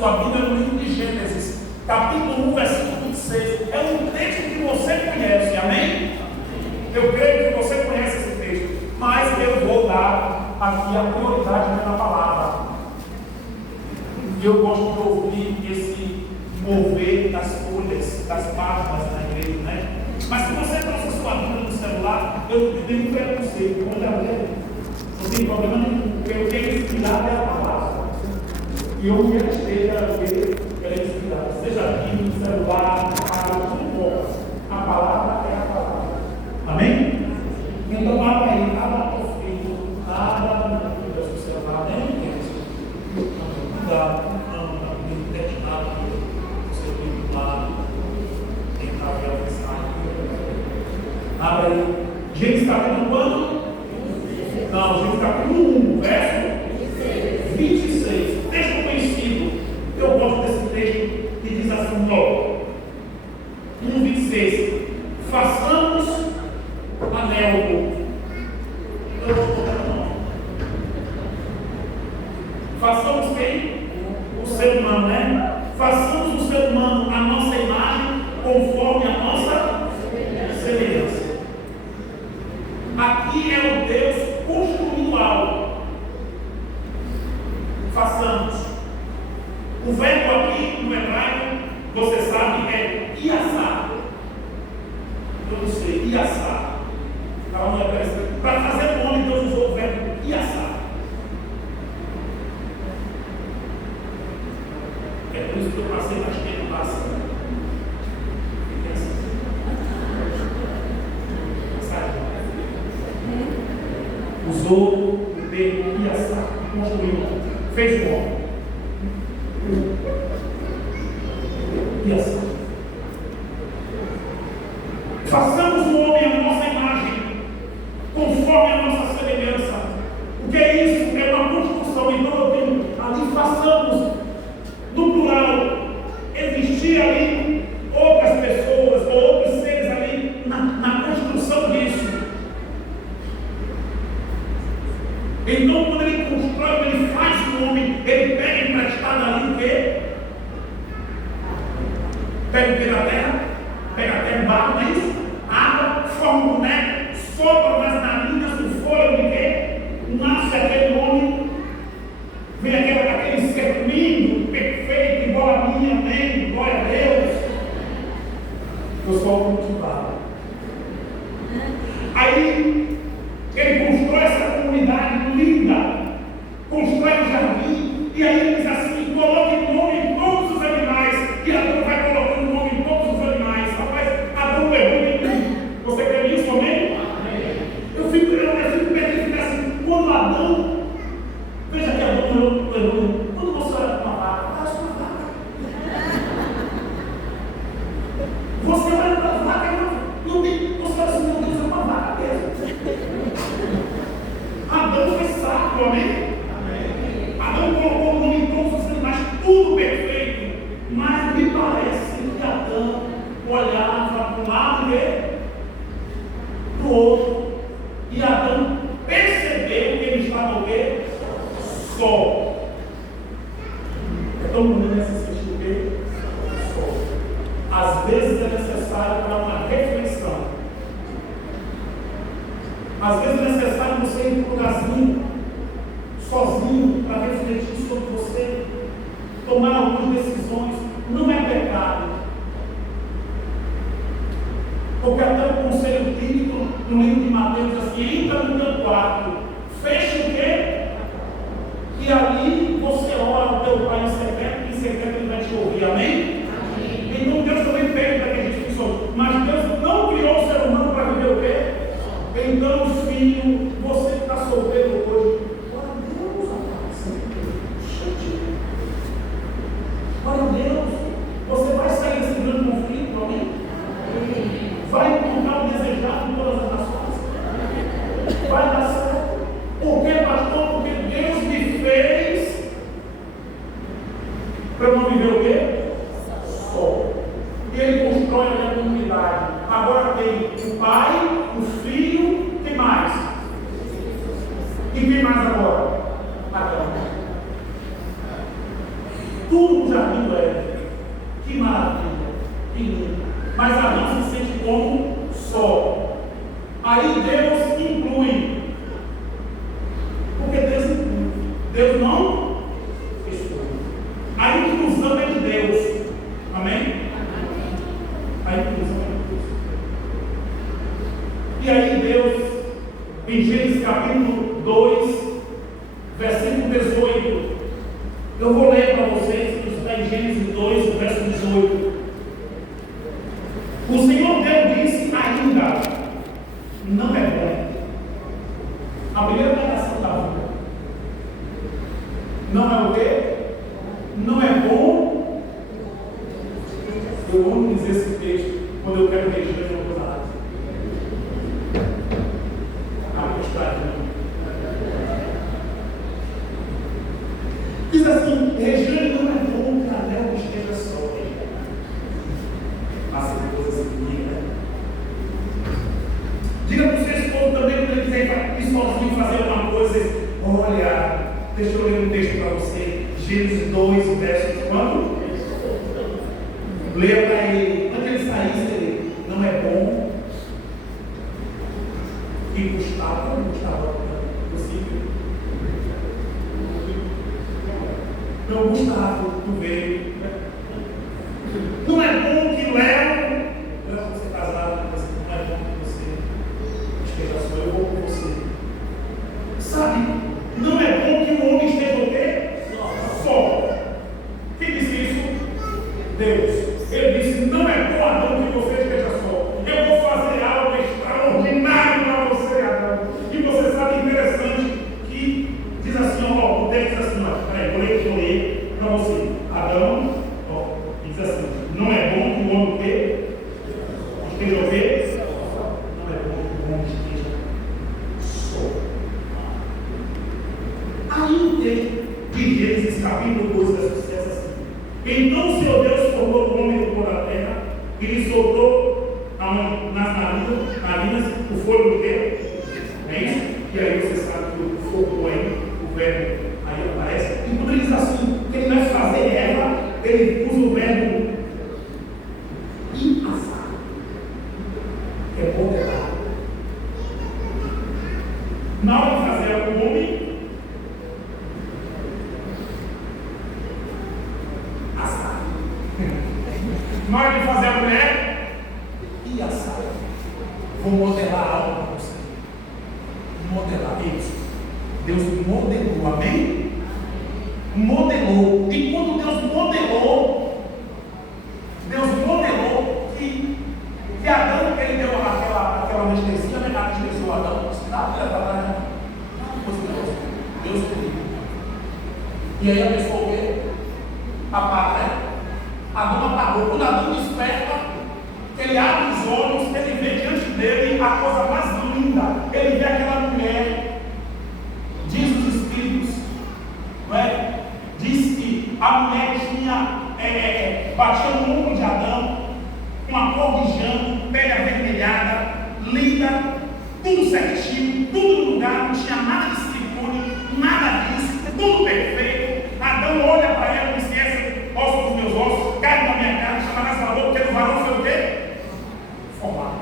sua Bíblia no livro de Gênesis, capítulo 1, versículo 26. É um texto que você conhece, amém? Eu creio que você conhece esse texto, mas eu vou dar aqui a prioridade da palavra. E eu gosto de ouvir esse mover das folhas, das páginas na igreja, né? Mas se você trouxe a sua Bíblia no celular, eu tenho preconceito, pode ler. Não tem problema nenhum, porque eu tenho inspirado é a palavra. E onde ela esteja, ela é inspirada. Seja aqui no celular, tudo bom. A palavra é a palavra. Amém? Então, abra aí, abra o filho, abra o celular, nem isso. Cuidado, não tem destinado, você tem do lado, tentar ver a mensagem. Abra aí. Gênesis capítulo quanto? Não, Gênesis capítulo 1, verso 26. Texto conhecido. Eu gosto desse texto que diz assim, ó. 1:26. Façamos anel. Façamos quem? O ser humano, né? Façamos o ser humano a nossa imagem, conforme a nossa semelhança. Aqui é o Deus construindo algo. Façamos. O verbo aqui no hebraico, você sabe, é iassar. Eu não sei, iassar. Para fazer o nome, Deus usou o verbo iassar. É por isso que eu passei mais tempo lá. Usou o termo iassar, construiu, fez o homem. Iassar. Façamos o homem a nossa imagem, conforme a nossa semelhança. O que é isso? É uma construção. Então eu tenho ali, façamos, no plural, existir ali outras pessoas, ou outros seres ali na construção disso. Então, quando ele constrói, quando ele faz o homem, ele pega emprestado ali o quê? Pega o que da terra? Pega a terra, barro, não é isso? Água, forma um boneco, sopra nas narinas do fôlego de quê? Nasce aquele homem, vem aquele ser lindo, perfeito, igual a mim, amém, glória a Deus. Eu sou cultivado. Aí, ele constrói essa comunidade linda, constrói um jardim, e aí ele diz assim: coloque nome em todos os animais, e Adão vai colocando nome em todos os animais. Rapaz, Adão pergunta em mim: você quer isso, amém? Eu fico perdido assim, quando Adão, veja que Adão pergunta: quando você olha para uma vaca, eu sou uma vaca. Você olha para a vaca, não tem, você olha assim, meu Deus, é uma vaca mesmo. Adão foi sábio, amém? Adão colocou o nome em todos os animais, tudo perfeito. Mas me parece que Adão olhava para um lado e para o outro. E Adão percebeu que ele estava o quê? Só. Então, quando ele assistiu o quê? Só. Às vezes é necessário para uma reflexão. Às vezes é necessário você ir para um lugarzinho, sozinho, para refletir sobre você, tomar algumas decisões. Não é pecado. Porque até o conselho bíblico no livro de Mateus diz assim: entra no teu quarto, fecha o quê? E ali você ora ao teu Pai em secreto ele vai te ouvir, amém? Então Deus também pede para que a gente fique só. Mas Deus não criou o ser humano para viver o quê? Então, filho, você que está solteiro hoje, glória a Deus, rapaz. Glória a Deus. Você vai sair desse grande conflito, amém? Vai encontrar o desejado em todas as nações. Vai dar certo. Por que, pastor? Porque Deus me fez para eu não viver o quê? Só. E Ele constrói a minha comunidade. Agora tem o Pai, o Filho, quem mais? E quem mais agora? Adão. Tudo tudo no jardim do Éden. Que maravilha, que lindo. Mas Adão se sente como só. Aí Deus inclui. Porque Deus inclui. Deus não exclui. A inclusão é de Deus. Amém? A inclusão é de Deus. E aí Deus, em Gênesis capítulo 2, versículo 18, eu vou ler para vocês, isso está em Gênesis 2, verso 18. O Senhor Deus disse ainda, não é bom. A primeira negação da vida. Não é o quê? Não é bom. Eu amo dizer esse texto quando eu quero regir uma coisa lá. Diz assim, Regiane, não é bom que Anel esteja só. As coisas assim, né? Diga para o seu esposo também, quando ele quiser ir sozinho fazer uma coisa, olha, deixa eu ler um texto para você, Gênesis 2, versos quando? Leia para ele, antes ele saísse, ele, não é bom que Gustavo possível. Meu Gustavo, tu veio. Não é bom que Léo, você é casado, não é bom que você esteja só, eu vou com você. Sabe, não é bom que o homem esteja o quê? Só. Quem disse isso? Deus. Ele disse, não é bom, Adão, que você esteja só. Eu vou fazer algo extraordinário para você, Adão. E você sabe, interessante, que diz assim, ó, o texto diz assim, ó, peraí, vou ler para você. Adão, ó, diz assim, não é bom que o homem esteja o quê? Não é bom que o homem esteja só. Aí o texto de Gênesis, capítulo 2, verso 6, assim. Então o Senhor Deus formou o homem do pó da terra e lhe soltou nas narinas o fôlego do quê? É isso? E aí você sabe que o fogo aí, o verbo aí aparece. E quando ele diz assim, que ele vai fazer Eva, ele usa o verbo e assar. Que é modelar. Na hora de fazer o homem, assar. Na hora de fazer a mulher, e assar. Vou modelar algo para você. Modelar isso. Deus modelou, amém? Modelou. E quando Deus modelou que Adão, ele deu aquela anestesia, né? Anestesiou Adão, disse, não, olha para trás, não. Deus querido. E aí a pessoa o quê? Apaga, né? Adão apagou. Quando Adão desperta, ele abre os olhos, ele vê diante dele a coisa mais linda. Ele vê aquela mulher, diz os espíritos, não é? Diz que a mulher tinha, batia no ombro de Adão, uma cor de jambo, pele avermelhada, linda, tudo certinho, tudo no lugar, não tinha nada de silicone, nada disso, tudo perfeito. Adão olha para ela e diz, esse osso dos meus ossos, carne da minha carne, chamarás valor, porque no varão foi o quê? Formado.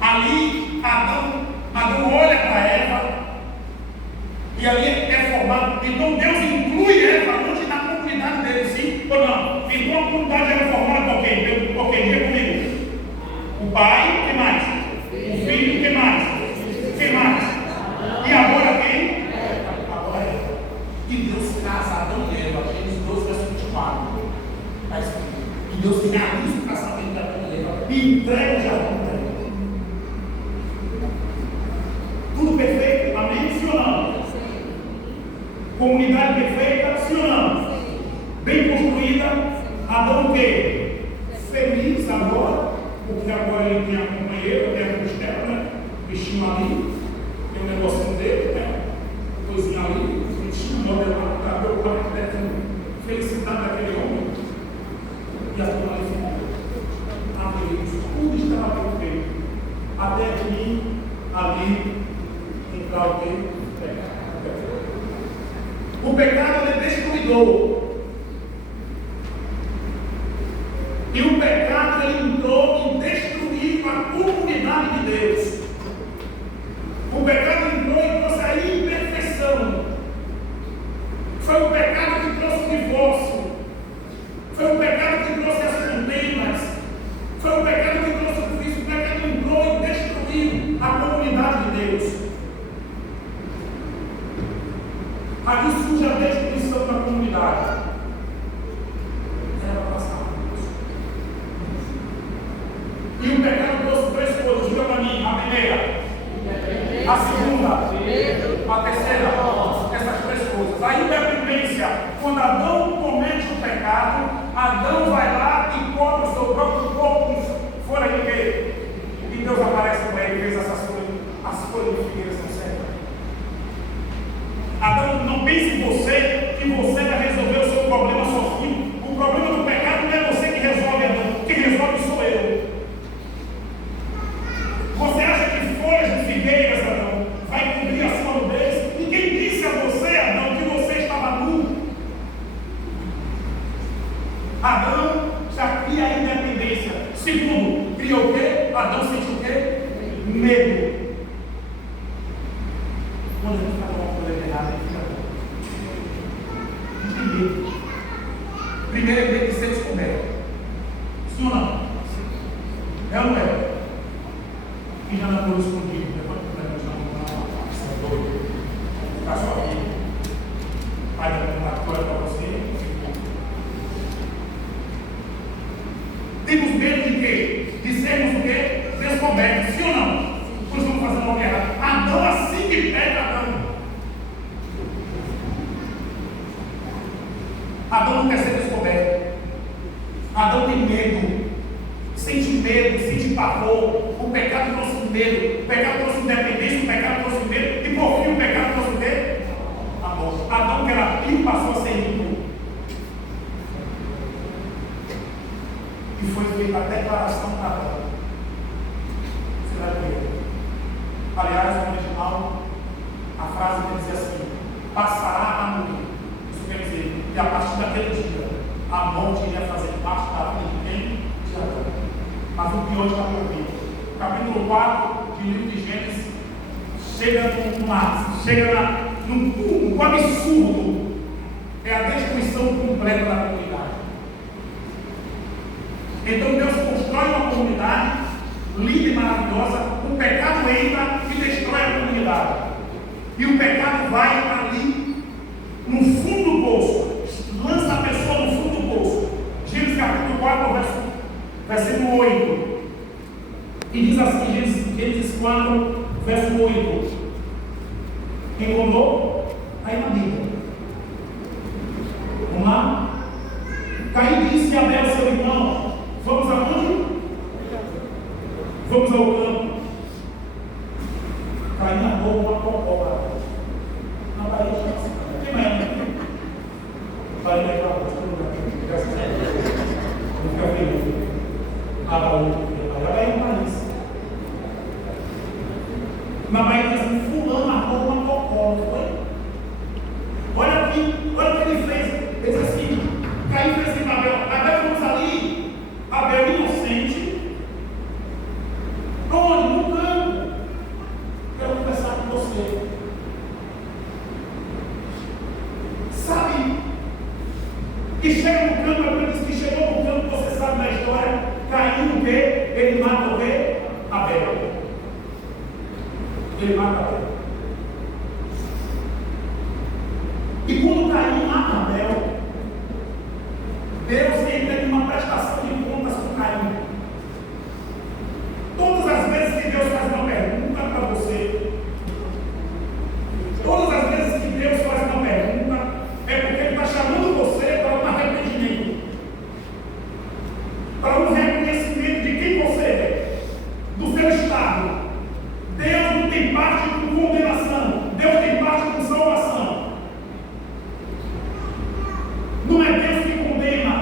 Ali, Adão olha para Eva, e ali é formado. Então Deus inclui Eva hoje na comunidade dele, sim ou não? Então a comunidade era formada por quem? Por quem? Diga comigo. O pai, quem mais? O filho, quem mais? Quem mais? E agora quem? Agora Eva. E Deus casa Adão e Eva, Gênesis 12, verso 24. Está escrito. E Deus realiza o casamento de Adão e Eva e entrega o jardim para ele. Tudo perfeito? Amém? Sim ou não? Sim. Comunidade perfeita? Sim ou não? Sim. Bem construída? Adão o quê? Feliz agora, porque agora ele tem a companheira, tem a costela, né? O bichinho ali, tem um negocinho dele, né? Coisinha ali, o bichinho modelado, para ver o quanto deve ter felicidade daquele homem. E a turma ali ficou. Tudo estava perfeito. Até aqui, ali, entrar o quê? O pecado ele destruidor. E o pecado ele entrou e destruiu a comunidade de Deus. O pecado entrou e trouxe a imperfeição. Foi o pecado que trouxe o divórcio. Foi o pecado que trouxe as condenas. Foi o pecado que trouxe o vício. O pecado entrou e destruiu a comunidade de Deus. Aqui surge a destruição da comunidade. Era para passar. E o pecado trouxe três coisas. Diga para mim, a primeira, a segunda, a terceira, essas três coisas. A independência, quando Adão comete o pecado, Adão vai lá e come o seu próprio corpo fora de quê? E Deus aparece com ele e fez essas coisas, as folhas de figueira são certas. Adão, não pense em você que você vai resolver o seu problema sozinho. O problema do pecado não é você que resolve, Adão. Quem resolve sou eu. Você acha que folhas de figueiras, Adão, vai cobrir a sua nudez? E quem disse a você, Adão, que você estava nu? Adão já cria a independência. Segundo, cria o quê? Adão sente o quê? Medo. Quando a gente está com uma coisa errada, a gente fica com medo. Primeiro é medo de ser descoberto. Sim ou não? É ou não é? Quem já namorou escondido, depois que já namorou, você é doido. Ficar só aqui. Pai da coisa para você. Temos medo de quê? De sermos o quê? Descobertos. Sim ou não? Por isso estamos fazendo algo errado. Adão assim que pega Adão. Adão não quer ser descoberto. Adão tem medo. Sente pavor. O pecado trouxe medo. O pecado trouxe independência. O pecado trouxe medo. E por fim o pecado trouxe o quê? Amor. Adão que era pio passou a ser rico. E foi feita a declaração para Adão. Você vai ver. Aliás, no original, a frase quer dizer assim: passará a morrer. Isso quer dizer que a partir daquele dia, a morte iria fazer parte da vida de quem? De Adão. Mas o pior está por vir. Capítulo 4 de livro de Gênesis chega num absurdo. É a destruição completa da comunidade. Então Deus constrói uma comunidade linda e maravilhosa, o pecado entra e destrói a comunidade. E o pecado vai ali no fundo do poço, lança a pessoa no fundo do poço. Gênesis capítulo 4, versículo 8. E diz assim, Gênesis 4, verso 8. Encontrou? Aí na Bíblia. Vamos lá? Caim disse a Abel, seu irmão: vamos aonde? Vamos ao campo. Caim armou uma cocola. Na Bahia chama assim. Quem é? Bahia é para não fica feliz. A Bahia é um país. Na Bahia diz assim: fulano armou uma cocola. Foi? Olha aqui, olha o que ele fez. Ele disse assim: Caim fez assim para Abel. Abel, vamos ali. Abel inocente. Onde? No campo. Quero conversar com você. Sabe? Que chega no campo, a Bíblia diz que chegou no campo, você sabe da história. Caim o quê? Ele mata o quê? Abel. Ele mata Abel. E quando Caim mata Abel, Deus entra em uma prestação de contas com Caim. Todas as vezes que Deus faz uma pergunta para você, todas as vezes que Deus faz uma pergunta, é porque Ele está chamando você para um arrependimento, para um reconhecimento de quem você é, do seu estado. Deus não tem parte com condenação, Deus tem parte com salvação. Não é Deus que condena,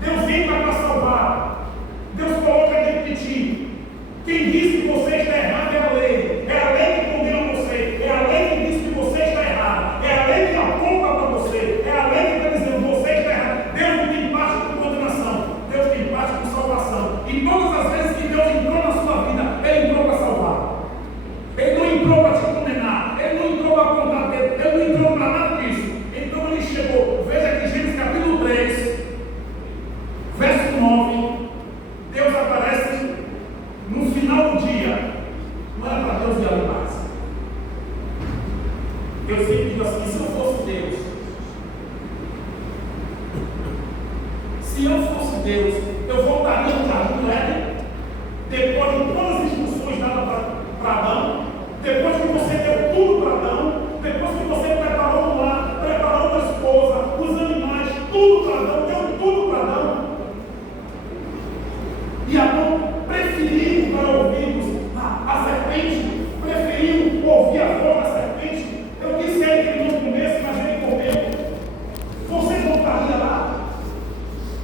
Deus entra para salvar. Deus coloca dentro de ti. Quem disse que você está errado? Se eu fosse Deus, eu voltaria no jardim do Éden, depois de todas as instruções dadas para Adão, depois que você deu tudo para Adão, depois que você preparou o lar, preparou a esposa, os animais, tudo para Adão, deu tudo para Adão. E Adão preferiu dar ouvidos à serpente, preferiu ouvir a voz da serpente. Eu disse a ele que ele não comesse, mas ele comeu. Você voltaria lá?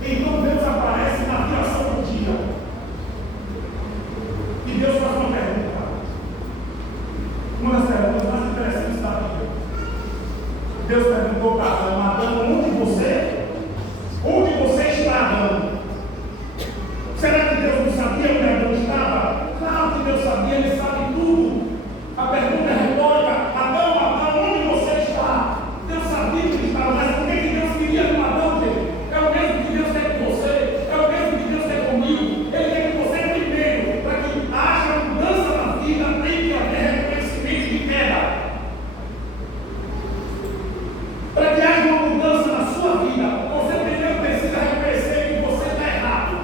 Então Deus aparece na viração do dia. E Deus faz uma pergunta. Uma das perguntas mais interessantes da Bíblia. Deus perguntou para Adão: Adão, onde você está, Adão? Será que Deus não sabia onde Adão estava? Claro que Deus sabia, Ele sabe tudo. A pergunta é retórica: Adão, onde você está? Deus sabia que ele estava, mas por que Deus queria com Adão, gente? É o mesmo que Deus quer com você, é o mesmo que Deus quer comigo. Ele quer que você primeiro, para que haja mudança na vida, tem que haver reconhecimento de queda. Para que haja uma mudança na sua vida, você primeiro precisa reconhecer que você está errado.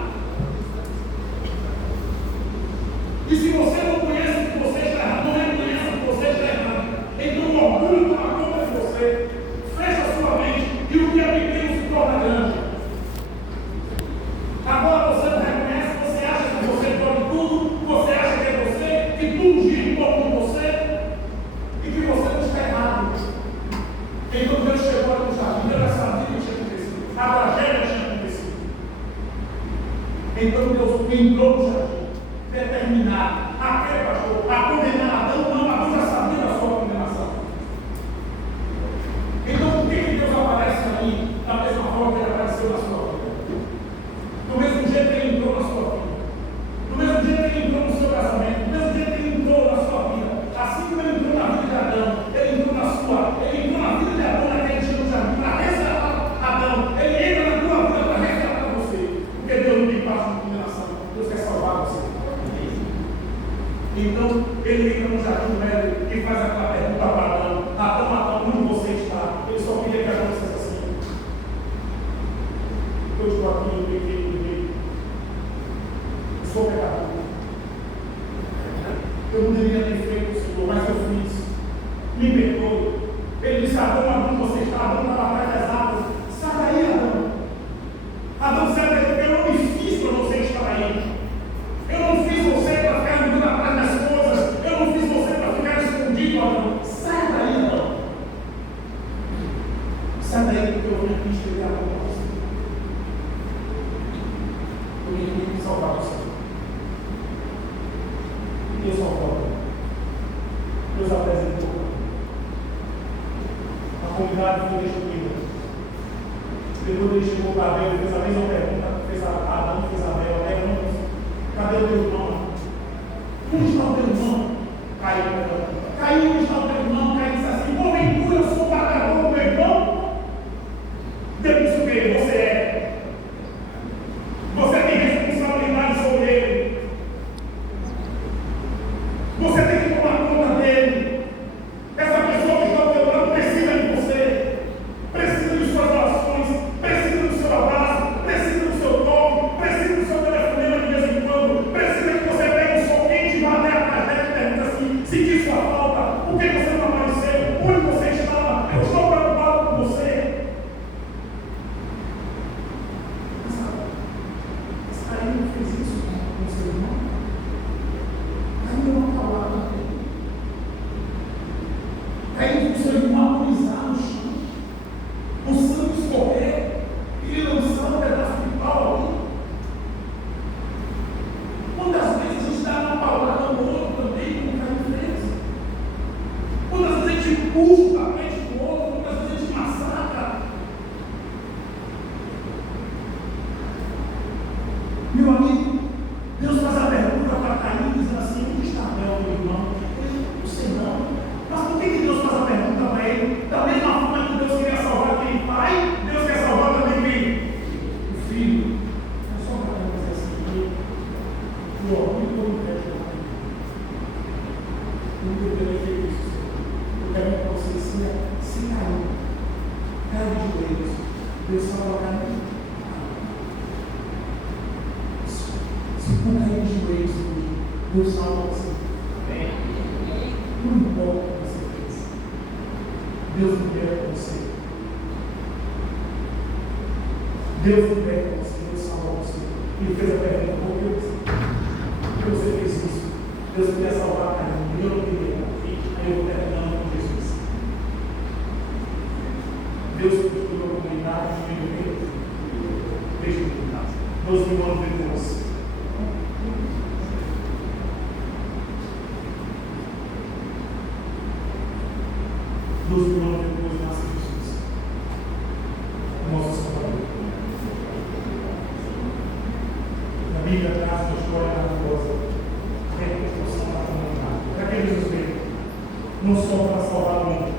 E se você não conhece que você está errado, não reconhece que você está errado, então o orgulho toma conta de você, fecha a sua mente e o que é pequeno se torna grande. Agora você não reconhece, você acha que você pode tudo, você acha que é você, que tudo gira em torno de você e que você não está errado. Então Deus chegou no jardim, Deus já sabia o que tinha acontecido, a tragédia tinha acontecido. Então Deus entrou no jardim, determinar aquele pastor a condenar Adão, não, Adão já sabia da sua condenação. Então por que Deus aparece ali da mesma forma que ele apareceu na sua vida? Do mesmo jeito que ele entrou na sua vida, do mesmo jeito que ele entrou no seu casamento, do mesmo jeito que ele entrou na sua vida, assim como ele entrou na vida de Adão, ele entrou na sua, ele entrou na vida de Adão naquele dia no jardim para resgatar Adão, ele entra na tua vida para resgatar você, porque Deus não tem parte de condenação, Deus quer salvar você. Então ele entra no jardim do Éden e faz aquela pergunta para Adão: Adão, onde você está? Ele só queria que Adão dissesse assim: eu estou aqui, eu pequei, eu sou pecador, eu não deveria ter feito, Senhor, mas eu fiz, me perdoe. Ele disse: Adão, onde você está? Adão estava atrás das árvores. Sai daí, Adão. Adão, sai daí, porque eu não me fiz para você estar aí. Eu não fiz você para ficar andando atrás das coisas. Eu não fiz você para ficar escondido, Adão. Sai daí, Adão. Sai daí, porque eu vim aqui estrear a mão para você. Eu vim aqui salvar você. Deus salvou. Deus apresentou. A comunidade foi destruída. Depois ele chegou para Abel, fez a mesma pergunta, fez a Adão, fez a Abel, não disse: cadê o teu irmão? Onde está o teu irmão? Caiu, onde está o teu irmão? Caim disse assim: porventura eu sou pecador do meu irmão? Depois o que você é? Você tem responsabilidade sobre ele. Você tem que tomar conta dele. Essa pessoa que está ao teu lado precisa de você, precisa de suas orações, precisa do seu abraço, precisa do seu toque, precisa do seu telefonema de vez em quando, precisa que você pegue um sol quente e vá até a tragédia e pergunte assim: sentir sua falta, por que você não apareceu? Onde você estava? Eu estou preocupado com você. Mas Caim não fez isso com o seu irmão? Caim deu uma palavra dele. Caim viu seu irmão agonizar no chão, o sangue escorrer, e ele lançar um pedaço de pau ali. Quantas vezes a gente dá uma paulada no outro também, como Caim fez? Quantas vezes a gente puxa o tapete do outro, quantas vezes a gente massacra? Meu amigo, Deus faz a pergunta para Caim, dizendo assim: onde está Abel, meu irmão? Ele: não sei não. Mas por que Deus faz a pergunta para ele? Da mesma forma que Deus queria salvar quem pai, Deus quer salvar também quem? O filho. É só para dizer assim: o orgulho todo inveja. Não deveria ter isso. Eu quero que você se cair. Cai de joelhos. Deus salva Caim. Deus salva você. Não importa o que você fez. Deus liberta você. Deus liberta você. Deus salva você. Ele fez a pergunta: por que você fez isso? Deus queria salvar a carne. Eu não queria. Aí eu vou terminando com Jesus. Deus construiu a comunidade de meio. Deixa eu terminar. 12 mil anos depois. Depois nasce Jesus, nosso Salvador. Na Bíblia traz uma história maravilhosa, que é a reconstrução da comunidade. Para que Jesus veio? Não só para salvar o mundo,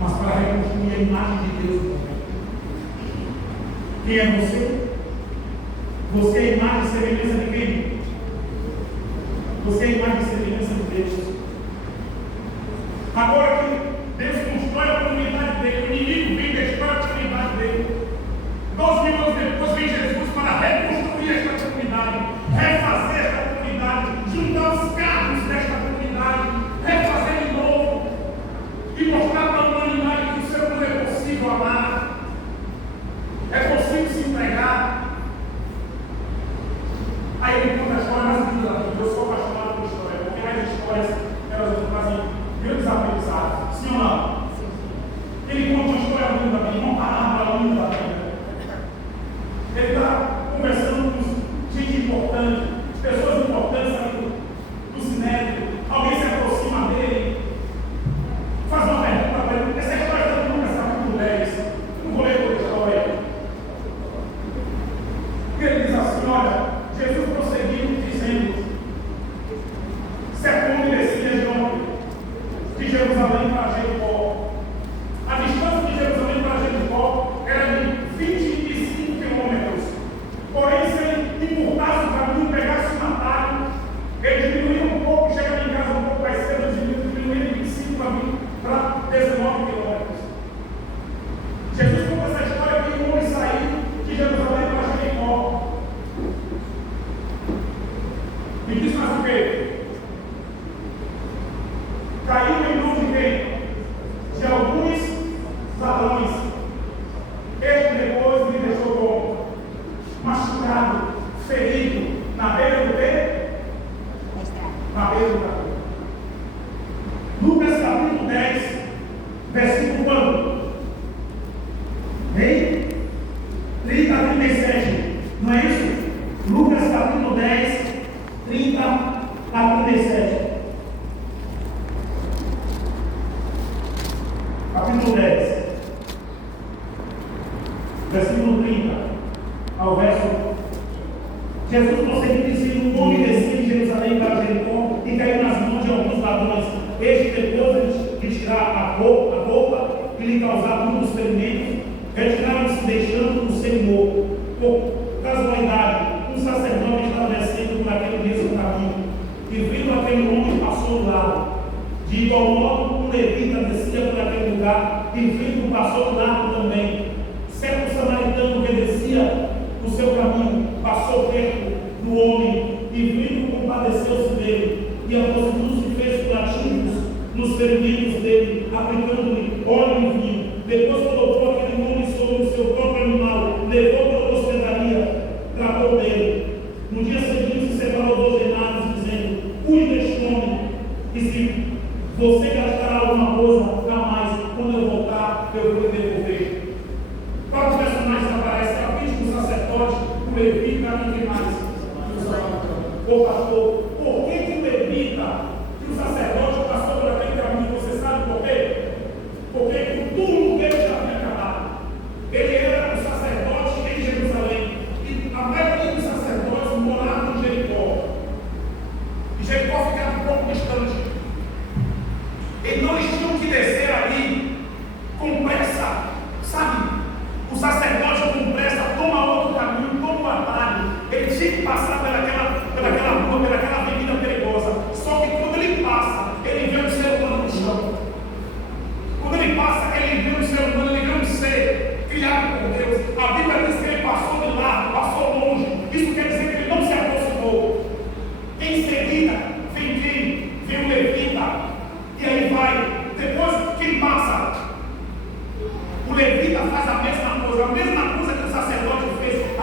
mas para reconstruir a imagem de Deus no mundo. Quem é você? Você é a imagem e semelhança de quem? Você é a imagem e semelhança de Deus. Agora que Deus constrói a comunidade dele, o inimigo vem destrói a comunidade dele. 12 mil anos depois vem Jesus para reconstruir esta comunidade, refazer esta comunidade, juntar os carros desta comunidade, refazer de novo e mostrar para a humanidade que o ser humano é possível amar, é possível se entregar. Aí ele conta a história mais linda da Bíblia. Eu sou apaixonado por história, porque as histórias elas fazem grandes aprendizados, sim ou não? Sim. Ele conta uma história linda da Bíblia, uma parábola linda da Bíblia. Ele está conversando com gente importante, pessoas importantes ali do sinédrio. Alguém se aproxima dele, faz uma pergunta para ele. Essa história está no Lucas capítulo 10. Eu não vou ler toda a história. Ele diz assim: olha, Jesus prosseguiu dizendo: certo homem descia de Jerusalém para Jericó. A distância de Jerusalém para Jericó era de 25 quilômetros. Porém, se ele encurtasse o caminho, pegasse um atalho, ele diminuía um pouco, chegava em casa um pouco mais cedo, diminuía de 25 para 19 quilômetros. Jesus conta essa história que um homem saiu de Jerusalém para Jericó. E diz mais o quê? Caiu em mão de quem? De alguns ladrões. Este depois me deixou como? Machucado, ferido, na beira do quê? Na beira do caminho. Lucas capítulo 10, versículo quanto? 30 a 37. Não é isso? Lucas capítulo 10, 30 a 37. Capítulo 10, versículo 30 ao verso. Jesus prosseguiu dizendo: um homem descia de Jerusalém para Jericó e caiu nas mãos de alguns ladrões. Este, depois de tirar a roupa e lhe causar muitos ferimentos, retiraram-se, deixando o Senhor. Por casualidade, um sacerdote estava descendo por aquele mesmo caminho e, vindo aquele homem, passou do lado. De igual modo, um levita descia por aquele lugar e, vindo, passou do lado também. Certo samaritano que descia o seu caminho passou perto do homem e, vindo, compadeceu-se dele e, aproximando-se, fez curativos nos ferimentos dele, aplicando-lhe óleo e vinho. Depois colocou aquele homem sobre o seu próprio animal, levou para a hospedaria, tratou dele. No dia seguinte, se separou 2 denários, dizendo: cuide deste homem, e se você gastar alguma coisa a mais, quando eu voltar, eu vou lhe devolver. Quatro personagens aparecem: a vítima, o sacerdote, o levita e quem mais? O pastor. Por que o levita e o sacerdote passou por aquele caminho? Você sabe por quê? Porque o túmulo dele já havia acabado. Ele era o sacerdote em Jerusalém. E a maioria dos sacerdotes moravam em Jericó. E Jericó ficava um pouco distante. Então eles tinham que descer ali com pressa, sabe? O sacerdote com pressa toma outro caminho, toma um atalho. Ele tinha que passar pelaquela rua, pelaquela avenida perigosa. Só que quando ele passa, ele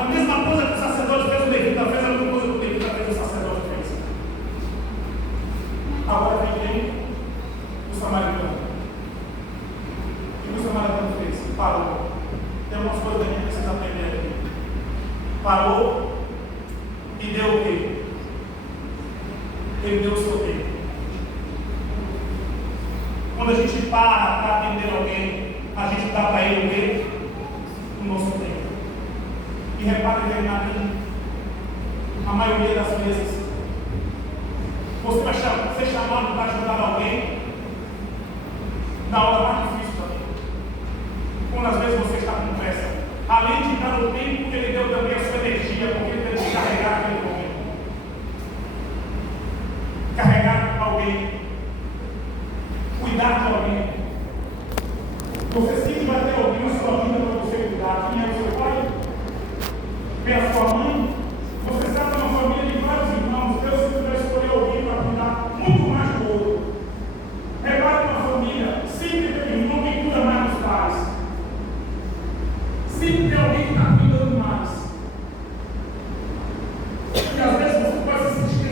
A mesma coisa que o sacerdote fez, o levita fez, a mesma coisa que o levita fez, o sacerdote fez. Agora vem o samaritano. O que o samaritano fez? Parou. Tem algumas coisas que a gente precisa aprender aqui. Parou e deu o quê? Ele deu o seu tempo. Quando a gente para para atender alguém, a gente dá para ele o quê? O nosso tempo. E repare bem, a maioria das vezes, você vai ser chamado para ajudar alguém na hora mais difícil também. Quando às vezes você está com pressa, além de dar o tempo que ele deu também a sua energia, porque ele deve carregar aquele momento. Carregar alguém, cuidar de alguém. Você sempre vai ter alguém na sua vida para você cuidar. Quem é o seu pai? Quem é a sua mãe? Você sabe que é uma família de vários irmãos. Deus sempre vai escolher alguém para cuidar muito mais do outro. Repare uma família, sempre tem um irmão que cuida mais dos pais. Sempre tem alguém que está cuidando mais. E às vezes você pode se sentir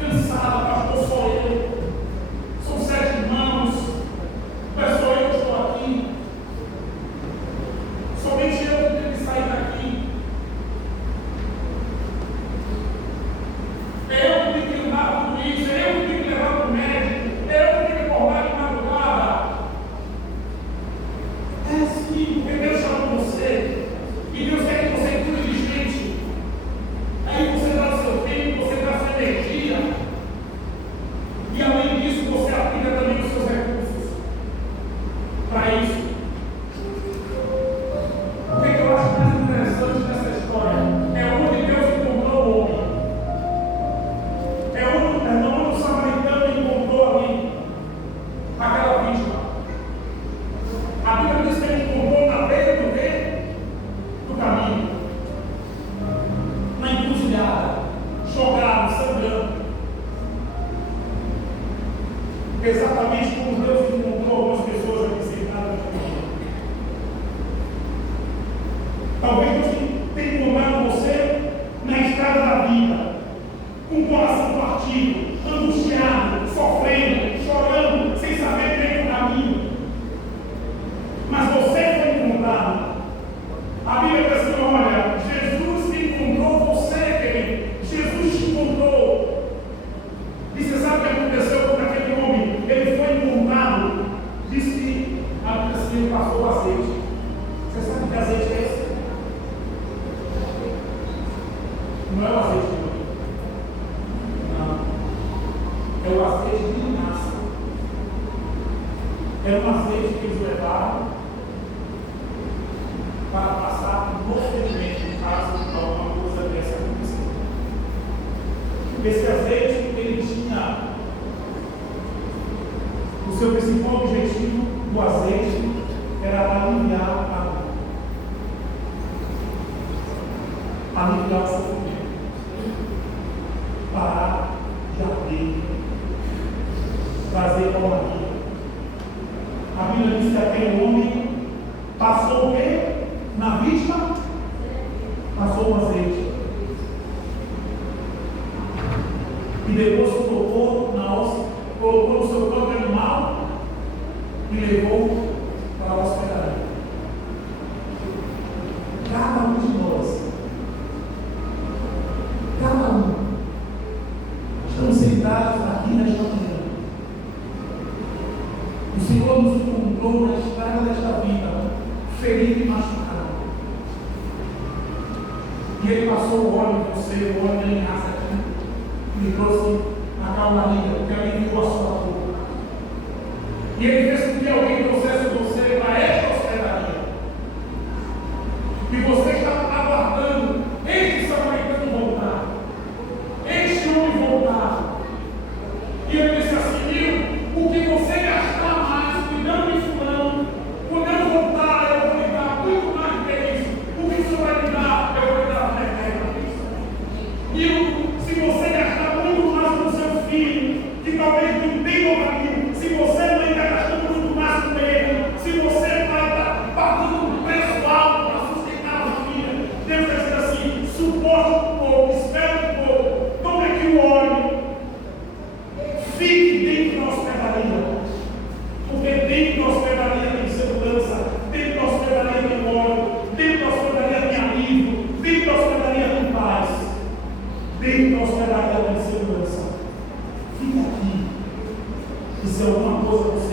cansado, pastor, sou eu. São 7 irmãos, mas sou eu que estou aqui. Somente eu que tenho que sair daqui. É eu que tenho que lidar com isso, é eu que tenho que levar para o médico, é eu que tenho que acordar de madrugada. É assim, porque Deus chamou você, e Deus quer que você cuide de gente. Aí você dá o seu tempo, você dá a sua energia, e além disso você aplica também os seus recursos para isso. O que eu acho mais interessante nessa história é onde Deus encontrou o homem. É onde o samaritano encontrou ali aquela vítima. A Bíblia diz que ele encontrou na beira do caminho, na encruzilhada, jogado, sangrando. Exatamente como Deus encontrou algumas pessoas aqui sentadas aqui. Talvez Deus tenha encontrado você na estrada da vida, com o coração partido, angustiado, sofrendo, chorando, sem saber bem o caminho. Mas você foi encontrado. A Bíblia diz assim: olha, Jesus encontrou você, querido. Jesus te encontrou. E você sabe o que aconteceu com aquele homem? Ele foi encontrado. Diz que a Bíblia diz que ele passou o azeite. Você sabe que azeite é esse? Não é o azeite de oliva. Não. É o azeite de linhaça. É um azeite que eles levaram para passar no ferimento, no caso de alguma coisa dessa acontecer. Esse azeite, ele tinha o seu principal objetivo do azeite era aliviar a dor, aliviar o sofrimento, parar de arder, trazer calmaria. A Bíblia diz que aquele homem passou o quê? Na vítima, passou o azeite. E depois colocou na ossa, colocou no seu próprio animal e levou para a hospedaria. Cada um de nós, estamos sentados aqui nesta manhã. O Senhor nos encontrou na estrada desta vida, ferido e machucado. E Ele passou o óleo em você, o óleo da linhaça aqui, e trouxe a calmaria, que aliviou a sua dor. E Ele fez com que alguém trouxesse você para esta hospedaria. E você está aguardando este samaritano voltar, este homem voltar. E Ele disse assim: o que você gastar mais cuidando de fulano, quando eu voltar, eu vou lhe dar muito mais do que isso. O que o Senhor vai lhe dar, eu vou lhe dar na eterna. E se você gastar muito mais com o seu filho, que talvez não tenha o caminho, se você não está gastando muito mais com ele, se você vai estar pagando um preço alto para sustentar a família,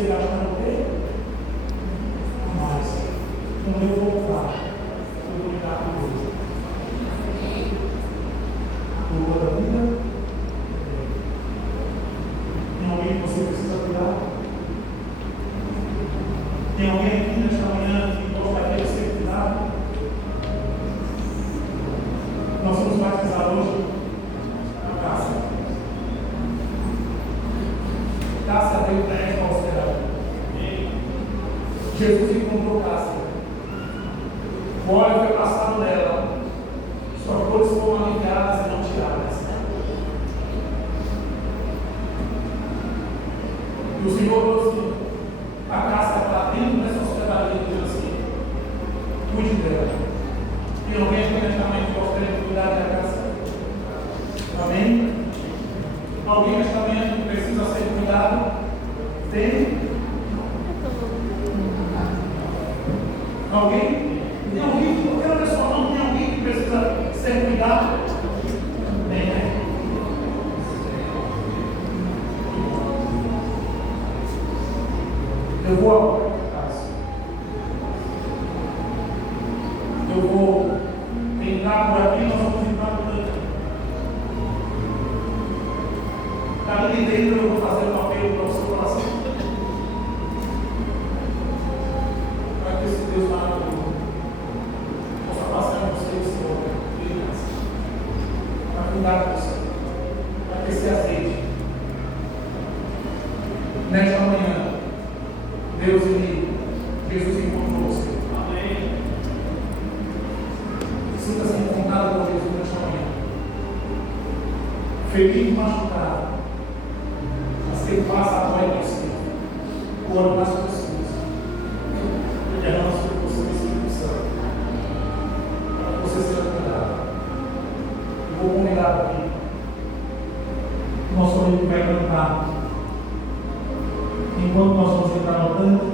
você gastando o quê? Mas, quando eu voltar, eu vou ligar com Deus. Por toda a vida, tem alguém que você precisa cuidar? Tem alguém aqui nesta manhã que gostaria de ser cuidado? Nós vamos batizar hoje a Cássia. Cássia veio para esta hospedagem. Jesus encontrou Cássia. O óleo foi passado nela. Suas dores foram aliviadas e não tiradas. E o Senhor falou assim: a Cássia está dentro dessa hospedagem, ele diz assim: cuide dela. Tem alguém aqui nesta manhã que gostaria de cuidar da Cássia? Amém? Alguém nesta manhã que precisa ser cuidado? Tem? Alguém? Tem alguém que, eu quero ver sua mão, tem alguém que precisa ser cuidado? Tem, né? Eu vou agora, Cássia. Eu vou entrar por aqui, nós vamos entrar por aqui. Ali dentro eu vou fazer um apelo para o seu coração. Para que esse Deus maravilhoso possa passar em você esse homem, para cuidar de você, para que esse azeite, nesta manhã, Deus Jesus encontrou você. Amém. Sinta-se encontrado com Jesus nesta manhã. Feliz, machucado. Ele passa a glória do Senhor, o ouro das pessoas, e derrama sobre você o Espírito Santo, para que você seja cuidado. Eu vou convidar aqui, o nosso amigo vai cantar, enquanto nós vamos entrar no canto.